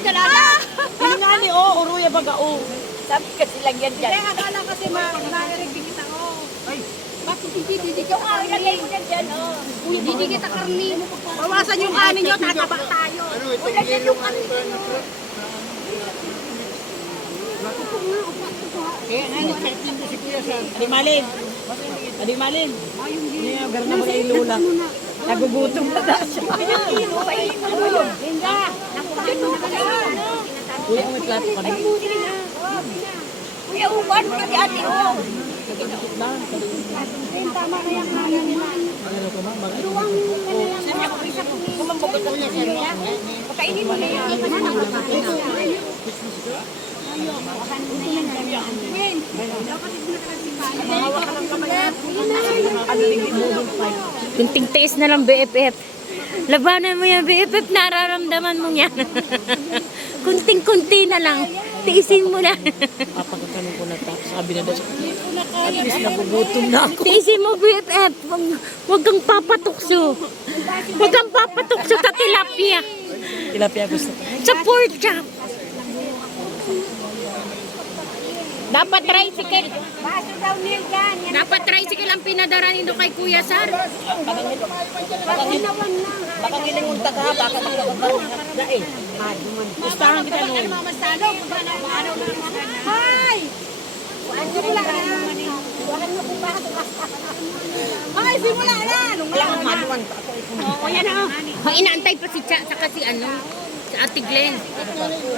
dalaga. Hindi nga ni uruya baga Sabi kasi lang yan dyan. Kaya akala kasi marinig kita ko. Bakit hindi ka ilagay mo na dyan, oh. Hindi kita karni. Bawasan yung kanin nyo, tataba tayo. Wala dyan yung kanin nyo. Kaya nga, nag-setting ko si Kuya sa... Adimalin. Adimalin. Niya, gara na mga ilula. Nagugutom na na siya. Linda, nakuha mo na kayo. Kuya, may plato ka na. Kuya, uban mo na di ate, oh. Tama na yung kanin nila. Ano ko ma? Luwang Kumambagot na siya. Pakainin mo na yan. Kunting tiis na lang, BFF. Labanan mo yan, BFF. Nararamdaman mo yan. Kunting-kunti na lang. Tiisin mo na. Papagkatanong ko na tapos sabi na daw. At least nagugutom na ako. Tiisin mo, BFF. Huwag kang papatukso. Huwag kang papatukso sa tilapia. Tilapia gusto ko. Sa pork chop. Dapat tricycle. Baso daw nil dyan. Dapat tricycle ang pinadara nito kay Kuya Sar. Baka nilingunta ka, baka nakakabang na eh. Gustahan kita noon. Hi! Ay, simula na! Kailangan maluwan pa ako. Oo, yan o. Inaantay pa si Cha, saka si si Ate Glenn.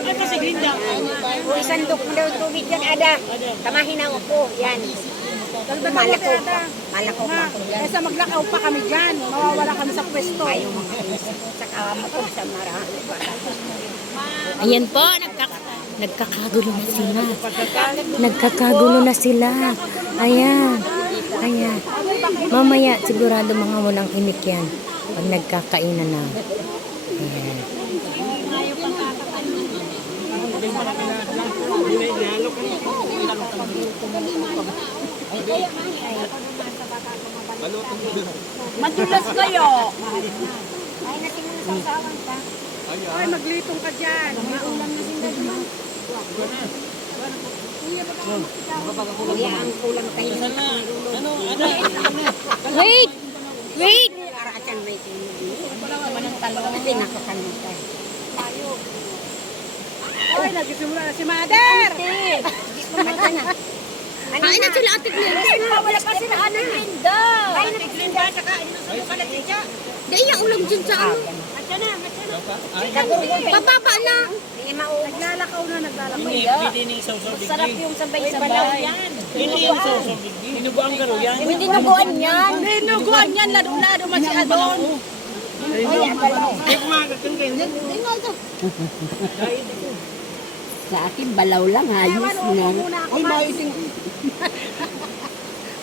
Ay, kasi Glinda. O isandok mo daw tubig yan, Ada. Tamahin ang upo. Yan. Malakaw pa. Malakaw pa ako dyan. Kaysa maglakaw pa kami dyan, mawawala kami sa pwesto. Ayaw mga saka mo sa marami. Ayan po, nagkakagulo na sila. Nagkakagulo na sila. Ayan. Ayan. Mamaya, sigurado mga walang imik yan. Pag nagkakainan na. Ayan. Madulas kayo! Ay, natingin na sa usawan ka. Ay, maglitong ka dyan. Maulam na sindag mo. Kuya, ang kulang tayo. Wait! Wait! Para asan may tinigil. Kasi nakakalit tayo. Ay, nagsisimula na si Mother! Kain na sila Ate Glenn. Wala pa sila anong Linda. Ay, nagsisinda. Saka, inusunod ka na siya. Dahil yung ulam dyan sa ano. Pababa na. Naglalakaw na, naglalakaw. Pwede ni isaw-saw digdi. Sarap yung sabay-sabay. Hindi yung isaw-saw digdi. Dinuguan ka ro yan. Hindi naguan yan. Dinuguan yan, lado-lado masyadon. Sa akin, balaw lang, hayos na. Ay, maiting.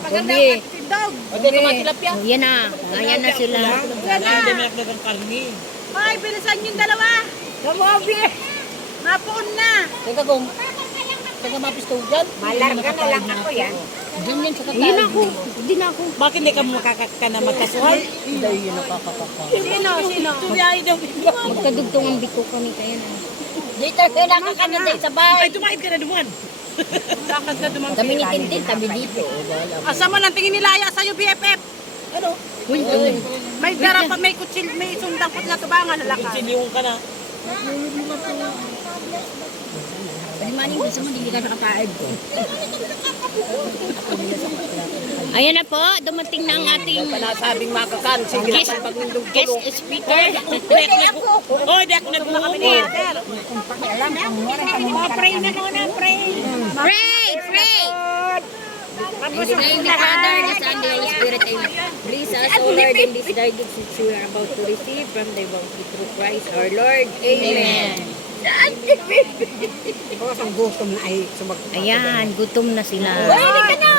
Maganda Ubi. ang tindog. Pwede naman tilapia. Oh, yan na. Ayan na sila. Yan na. Hindi may akdagang karni. Ay, bilisan yung dalawa. Gamobi. Napuon na. Teka kung... Teka mapisto dyan. Malarga na lang ako yan. Diyan yan sa Hindi na ako. Hindi na ako. Bakit hindi ka makakaka na magkasuhay? Hindi yun nakakakaka. Sino? Tuyahay daw. Magkadugtong ang biko kami. Kaya na. Dito, nakakanan tayo sa bahay. Ay, dumahit ka na duman. Lakad ka dumang. Kami ni Tintin, kami dito. Asa man ang tingin nila ya sa'yo, BFF? Ano? May garapan, may kutsil, may sundang na tubangan, lalakad. Siniyong ka na. Palimanin mo sa mga hindi ka nakakaid ko. Ayan na po. Dumating na ang ating Panasabing makakan. Sige guest, lang pag guest speaker. Oh, hindi ako nag-uumor. Pray na muna, pray. Pray! Pray! In the name of the Father, the Son, and the Holy Spirit, amen. Bless us, O Lord, in this day which we are about to receive from thy bounty through Christ our Lord. Amen. Ang gutom na ay sumagpapagod. Ayan, gutom na sila. Hindi ka na!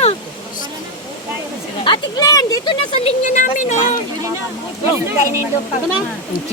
Ate Glenn, dito na sa linya namin, oh. Kainin doon pa.